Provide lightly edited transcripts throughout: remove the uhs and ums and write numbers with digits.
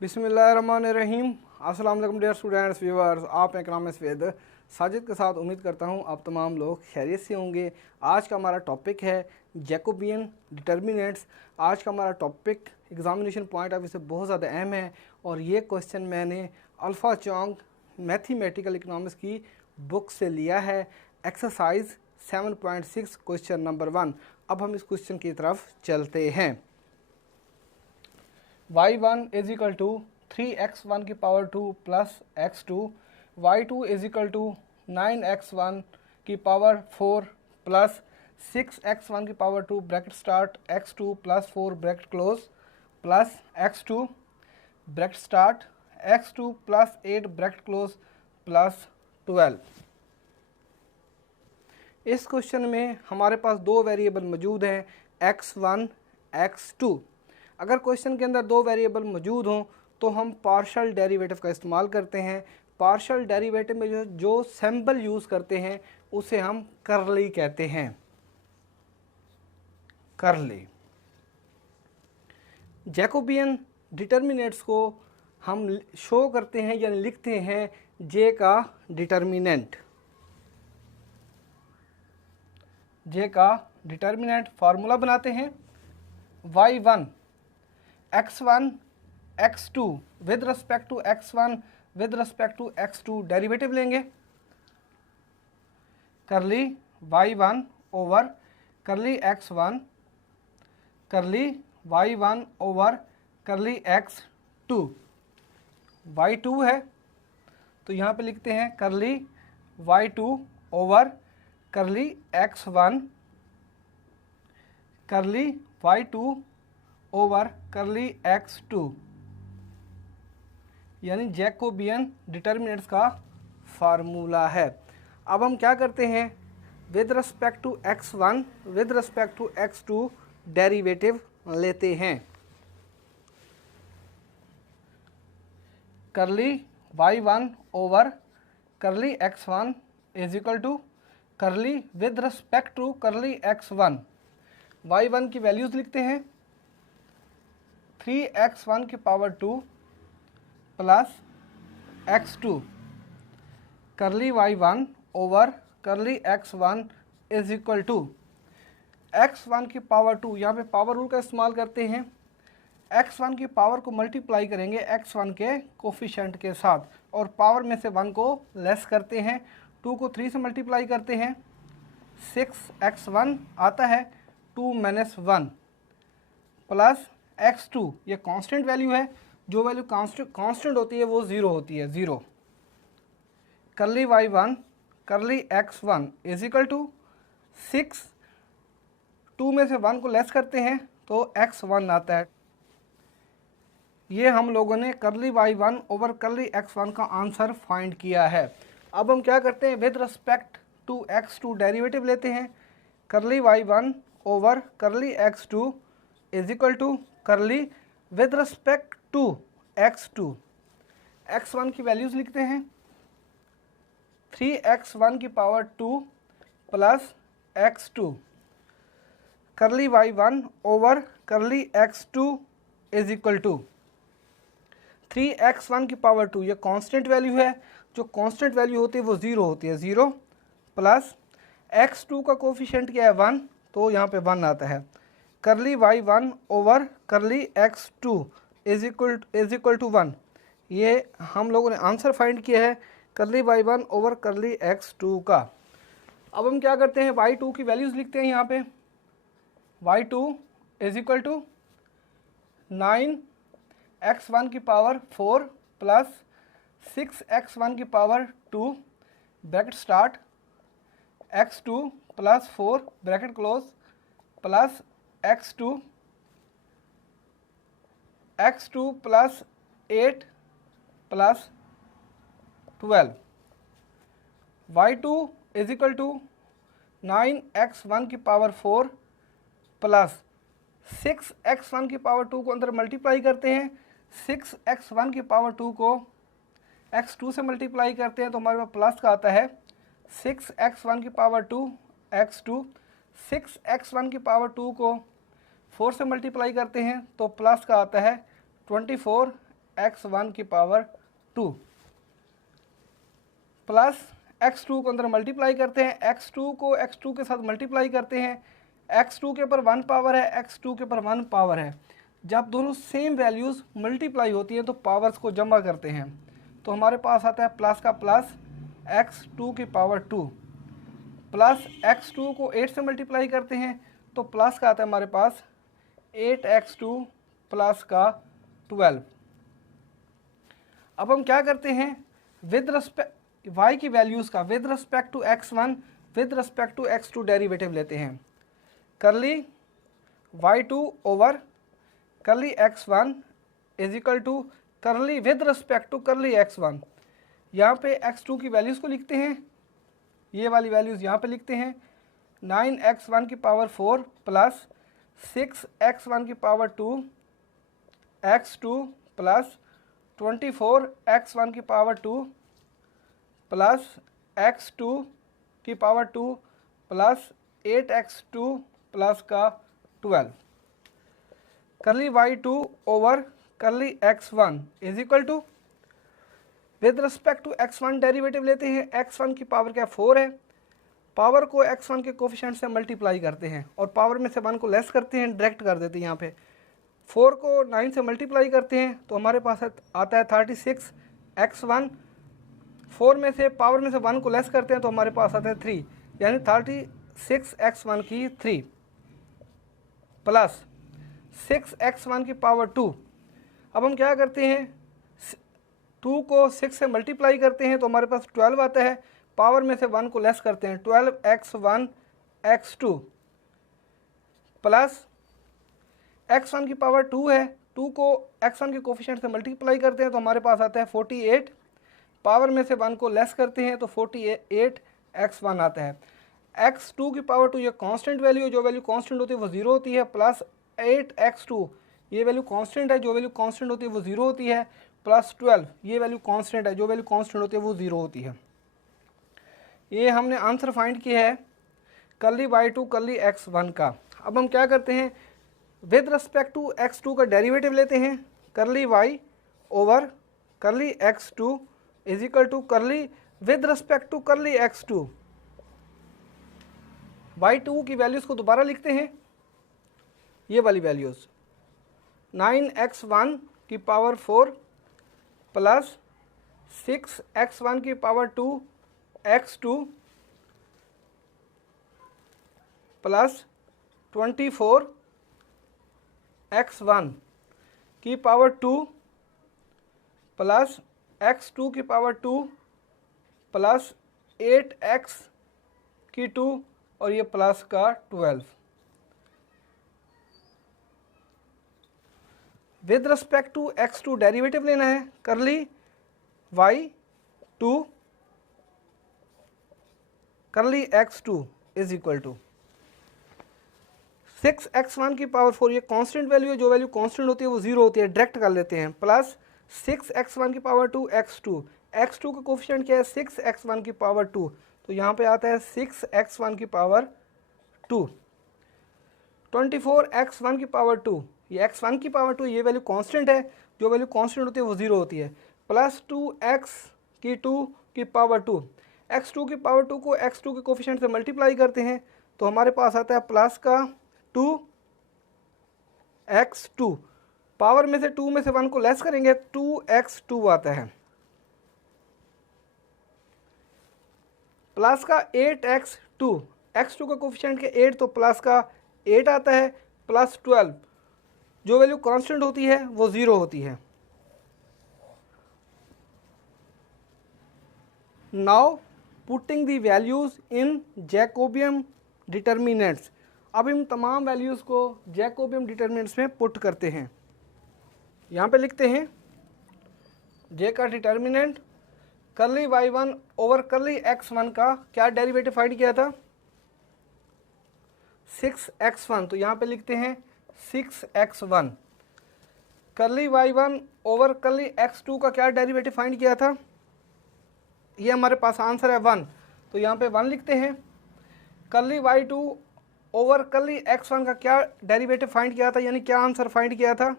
बिस्मिल्लाहिर्रहमानिर्रहीम। अस्सलाम वालेकुम डियर स्टूडेंट्स व्यूअर्स, आप इकराम सवेद साजिद के साथ उम्मीद करता हूँ आप तमाम लोग खैरियत से होंगे। आज का हमारा टॉपिक है जैकोबियन डिटर्मिनेंट्स। आज का हमारा topic examination point of view से बहुत ज़्यादा अहम है और ये क्वेश्चन मैंने अल्फ़ा चोंग मैथमेटिकल इकनॉमिक्स की बुक से लिया है। Exercise 7.6 question number 1। अब हम इस क्वेश्चन की तरफ चलते हैं। y1 is equal to 3x1 की power 2 plus x2, y2 is equal to 9x1 की पावर 4 प्लस 6x1 की power 2 bracket start x2 plus 4 bracket close plus x2 bracket start x2 plus 8 bracket close plus 12। इस question में हमारे पास दो variable मौजूद हैं x1 x2। अगर question के अंदर दो वेरिएबल मौजूद हों तो हम पार्शियल डेरिवेटिव का इस्तेमाल करते हैं। पार्शियल डेरिवेटिव में जो सिंबल यूज़ करते हैं उसे हम कर्ली कहते हैं, कर्ली। जैकोबियन डिटर्मिनेंट्स को हम शो करते हैं यानी लिखते हैं जे का डिटर्मिनेंट। जे का डिटर्मिनेंट फार्मूला बनाते हैं y1 x1 x2 with respect to x1 with respect to x2 derivative लेंगे। Curly y1 over curly x1 करली y1 over curly x2। y2 है तो यहाँ पे लिखते हैं curly y2 over curly x1 करली y2 ओवर करली x2, यानी जैकोबियन डिटर्मिनेंट्स का फार्मूला है। अब हम क्या करते हैं, with respect to x1 with respect to x2 derivative लेते हैं। Curly y1 over curly x1 is equal to curly with respect to curly x1। y1 की वैल्यूज़ लिखते हैं 3x1 की पावर 2 प्लस x2 करली y1 over curly x1 is equal to x1 की power 2। यहाँ पे पावर रूल का इस्तेमाल करते हैं। x1 की पावर को मल्टीप्लाई करेंगे x1 के कोफिशिएंट के साथ और पावर में से 1 को लेस करते हैं। 2 को 3 से मल्टीप्लाई करते हैं 6x1 आता है 2 - 1 प्लस x2, ये कांस्टेंट वैल्यू है। जो वैल्यू कांस्टेंट होती है वो 0 होती है, 0। करली y1 करली x1 इज इक्वल टू 6, 2 में से 1 को लेस करते हैं तो x1 आता है। ये हम लोगों ने करली y1 ओवर करली x1 का आंसर फाइंड किया है। अब हम क्या करते हैं, with respect to x2 derivative लेते हैं। Curly y1 over curly x2 is equal to curly with respect to x2। x1 की वैल्यूज़ लिखते हैं 3x1 की पावर 2 प्लस x2 करली y1 over curly x2 is equal to 3x1 की power 2, ये constant value है। जो कांस्टेंट वैल्यू होती है वो 0 होती है, 0 प्लस x2 का कोफिशिएंट क्या है 1, तो यहाँ पे 1 आता है। करली y1 over curly x2 is equal to 1। ये हम लोगों ने आंसर फाइंड किया है करली y1 ओवर करली x2 का। अब हम क्या करते हैं, y2 की वैल्यूज़ लिखते हैं यहाँ पे। y2 is equal to 9x1 की पावर 4 प्लस 6x1 की power 2 bracket start x2 plus 4 bracket close plus x2 plus 8 plus 12। y2 is equal to 9x1 की पावर 4 प्लस 6x1 की पावर 2 को अंदर मल्टीप्लाई करते हैं। 6x1 की पावर 2 को x2 से मल्टीप्लाई करते हैं तो हमारे पास प्लस का आता है 6x1 की पावर 2 x2। 6x1 की पावर 2 को 4 से मल्टीप्लाई करते हैं तो प्लस का आता है 24 x1 की पावर 2 प्लस x2 को अंदर मल्टीप्लाई करते हैं, x2 को x2 के साथ मल्टीप्लाई करते हैं, x2 के ऊपर 1 पावर है, x2 के ऊपर 1 पावर है। जब दोनों सेम वैल्यूज़ मल्टीप्लाई होती हैं तो पावर्स को जमा करते हैं, तो हमारे पास आता है प्लस का प्लस x2 की पावर 2 प्लस x2 को 8 से मल्टीप्लाई करते हैं तो प्लस का आता है हमारे पास 8x2 प्लस का 12। अब हम क्या करते हैं, विद रिस्पेक्ट y की वैल्यूज़ का with respect to x1 with respect to x2 derivative लेते हैं। Curly y2 over curly x1 is equal to curly with respect to curly x1। यहाँ पे x2 की वैल्यूज़ को लिखते हैं, ये वाली वैल्यूज़ यहाँ पे लिखते हैं, 9x1 की पावर 4 प्लस 6x1 की पावर 2 x2 प्लस 24x1 की पावर 2 प्लस x2 की पावर 2 प्लस 8x2 प्लस का 12। करली y2 over curly x1 is equal to with respect to x1 derivative लेते हैं, x1 की पावर क्या 4 है, पावर को x1 के कोफिशिएंट से मल्टीप्लाई करते हैं और पावर में से 1 को लेस करते हैं, डायरेक्ट कर देते हैं। यहाँ पे 4 को 9 से मल्टीप्लाई करते हैं तो हमारे पास आता है 36x1, 4 में से पावर में से 1 को लेस करते हैं तो हमारे पास आता है 3, यानी 36x1 की 3 प्लस 6x1 की पावर 2। अब हम क्या करते हैं, 2 को 6 से मल्टीप्लाई करते हैं तो हमारे पास 12 आता है, पावर में से 1 को लेस करते हैं, 12x1 x2 प्लस x1 की पावर 2 है, 2 को x1 के कोफिशिएंट से मल्टीप्लाई करते हैं तो हमारे पास आता है 48, पावर में से 1 को लेस करते हैं तो 48x1 आता है। x2 की पावर 2 ये कांस्टेंट वैल्यू है, जो वैल्यू कांस्टेंट होती है वो 0 होती है, प्लस 8x2 ये वैल्यू कांस्टेंट है, जो वैल्यू कांस्टेंट होती है वो 0 होती है, प्लस 12 ये वैल्यू कांस्टेंट है, जो वैल्यू कांस्टेंट होती है वो 0 होती है। ये हमने आंसर फाइंड किया है करली y2 करली x1 का। अब हम क्या करते हैं, विद रिस्पेक्ट टू x2 का डेरिवेटिव लेते हैं, करली y over curly x2 is equal to curly with respect to curly x2। y2 की वैल्यूज़ को दोबारा लिखते हैं, ये वाली वैल्यूज़ 9x1 की पावर 4 प्लस 6x1 की पावर 2 x2 प्लस 24x1 की पावर 2 प्लस x2 की पावर 2 प्लस 8x की 2 और ये प्लस का 12। With respect to x2 derivative लेना है, करली y2 करली x2 is equal to 6x1 की पावर 4 ये कांस्टेंट वैल्यू है, जो वैल्यू कांस्टेंट होती है वो 0 होती है, डायरेक्ट कर लेते हैं, प्लस 6x1 की पावर 2 x2, x2 का कोफिशिएंट क्या है 6x1 की पावर 2, तो यहाँ पे आता है 6x1 की पावर 2, 24x1 की पावर 2 ये x1 की पावर 2 ये वैल्यू कांस्टेंट है, जो वैल्यू कांस्टेंट होती है वो 0 होती है, प्लस 2x की 2 की पावर 2, x2 की पावर 2 को x2 के कोफिशिएंट से मल्टीप्लाई करते हैं तो हमारे पास आता है प्लस का 2x2, पावर में से 2 में से 1 को लेस करेंगे 2x2 आता है, प्लस का 8x2, x2 का कोफिशिएंट के 8 तो प्लस का 8 आता है, प्लस 12 जो वैल्यू कांस्टेंट होती है वो 0 होती है। Now putting the values in Jacobian determinants. अब इन तमाम वैल्यूज़ को जैकोबियन डिटर्मिनेंट्स में पुट करते हैं। यहाँ पे लिखते हैं जे का डिटर्मिनेंट करली y1 ओवर करली x1 का क्या डेरिवेटिव फाइंड किया था 6x1, तो यहाँ पे लिखते हैं 6x1। करली y1 ओवर करली x2 का क्या डेरिवेटिव फाइंड किया था, ये हमारे पास आंसर है 1, तो यहाँ पे 1 लिखते हैं। Curly y2 over curly x1 का क्या डेरिवेटिव फाइंड किया था, यानी क्या आंसर फाइंड किया था,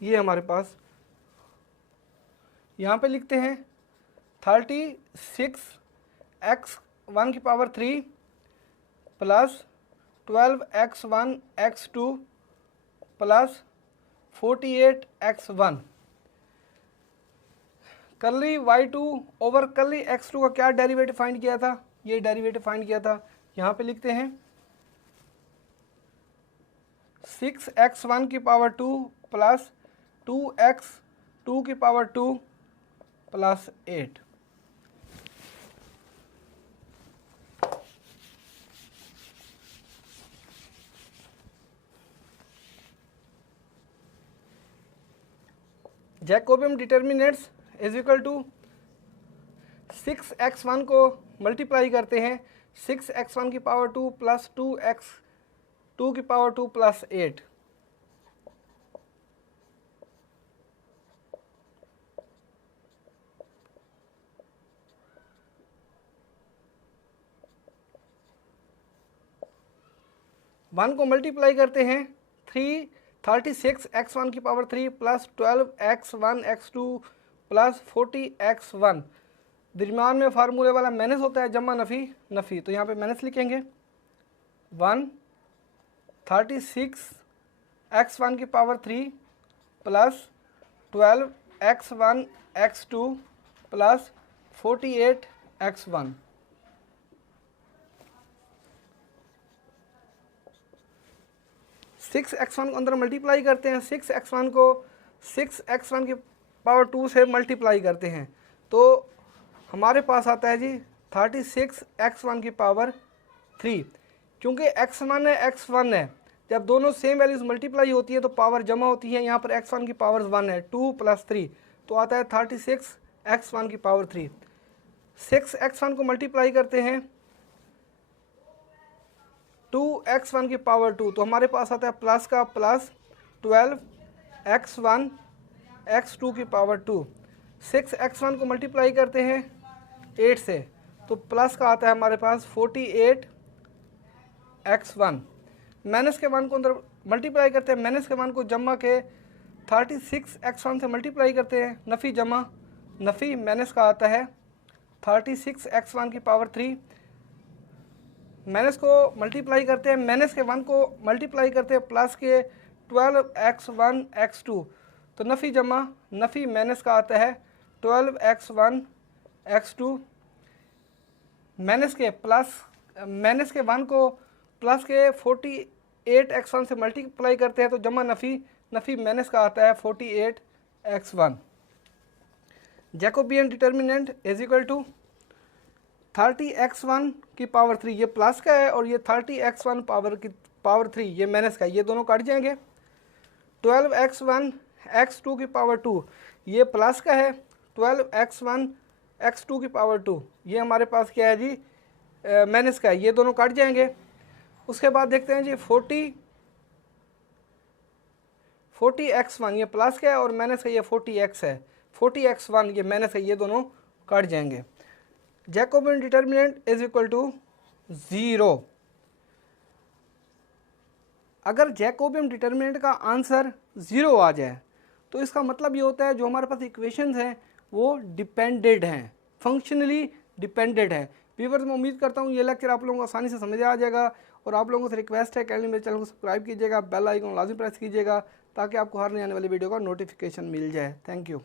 ये हमारे पास यहाँ पे लिखते हैं 36x1 plus 12x1 plus 48x1 curly y2 over curly x2 का क्या डेरिवेटिव फाइंड किया था, ये डेरिवेटिव फाइंड किया था। यहाँ पे लिखते हैं 6x1 plus 2x2 plus 8। Jacobian determinants is equal to 6x1 को मल्टीप्लाई करते हैं 6x1 plus 2x2 plus 8। One को मल्टीप्लाई करते हैं 36x1 plus 12x1 plus 40x1। दरम्यान में फार्मूले वाला माइनस होता है, जमा नफ़ी, तो यहाँ पे माइनस लिखेंगे 36x1 plus 12x1 plus 48x1। Six x1 को अंदर मल्टीप्लाई करते हैं, 6x1 को 6x1 से मल्टीप्लाई करते हैं, तो हमारे पास आता है जी 36x1 क्योंकि x1 है x1 है, जब दोनों सेम वैल्यूज मल्टीप्लाई होती है तो पावर जमा होती है। यहाँ पर x1 की पावर 1 है, 2 प्लस 3 तो आता है 36x1 6x1 को मल्टीप्लाई करते हैं 2x1 तो हमारे पास आता है प्लस का प्लस 12x1 x2 6x1 को मल्टीप्लाई करते हैं 8 से, तो प्लस का आता है हमारे पास 48x1। माइनस के 1 को अंदर मल्टीप्लाई करते हैं, माइनस के 1 को जमा के 36x1 से मल्टीप्लाई करते हैं, नफ़ी जमा नफ़ी, माइनस का आता है 36x1 माइनस को मल्टीप्लाई करते हैं, माइनस के 1 को मल्टीप्लाई करते हैं प्लस के 12x1 तो नफ़ी जमा नफ़ी, माइनस का आता है 12x1 माइनस के 1 को प्लस के 48x1 से मल्टीप्लाई करते हैं तो जमा नफ़ी, माइनस का आता है 48x1। Jacobian determinant is equal to 30x1 ये प्लस का है और ये 30x1 पावर 3 ये माइनस का है, ये दोनों कट जाएंगे। 12x1 ये प्लस का है, 12x1 ये हमारे पास क्या है जी माइनस का है, ये दोनों कट जाएंगे। उसके बाद देखते हैं जी 40x1 ये प्लस का है और माइनस का ये 40x है, 40x1 ये माइनस है, ये दोनों कट जाएंगे। Jacobian determinant is equal to 0। अगर जैकोबियन डिटर्मिनेंट का आंसर 0 आ जाए तो इसका मतलब ये होता है जो हमारे पास इक्वेशंस हैं वो डिपेंडेड हैं, फंक्शनली डिपेंडेड है। व्यूअर्स मैं उम्मीद करता हूँ ये लेक्चर आप लोगों को आसानी से समझ आ जाएगा और आप लोगों से रिक्वेस्ट है कैंडल मेरे चैनल को सब्सक्राइब कीजिएगा, बेल आइकन लाजमी प्रेस कीजिएगा ताकि आपको हर नई आने वाली वीडियो का नोटिफिकेशन मिल जाए। Thank you.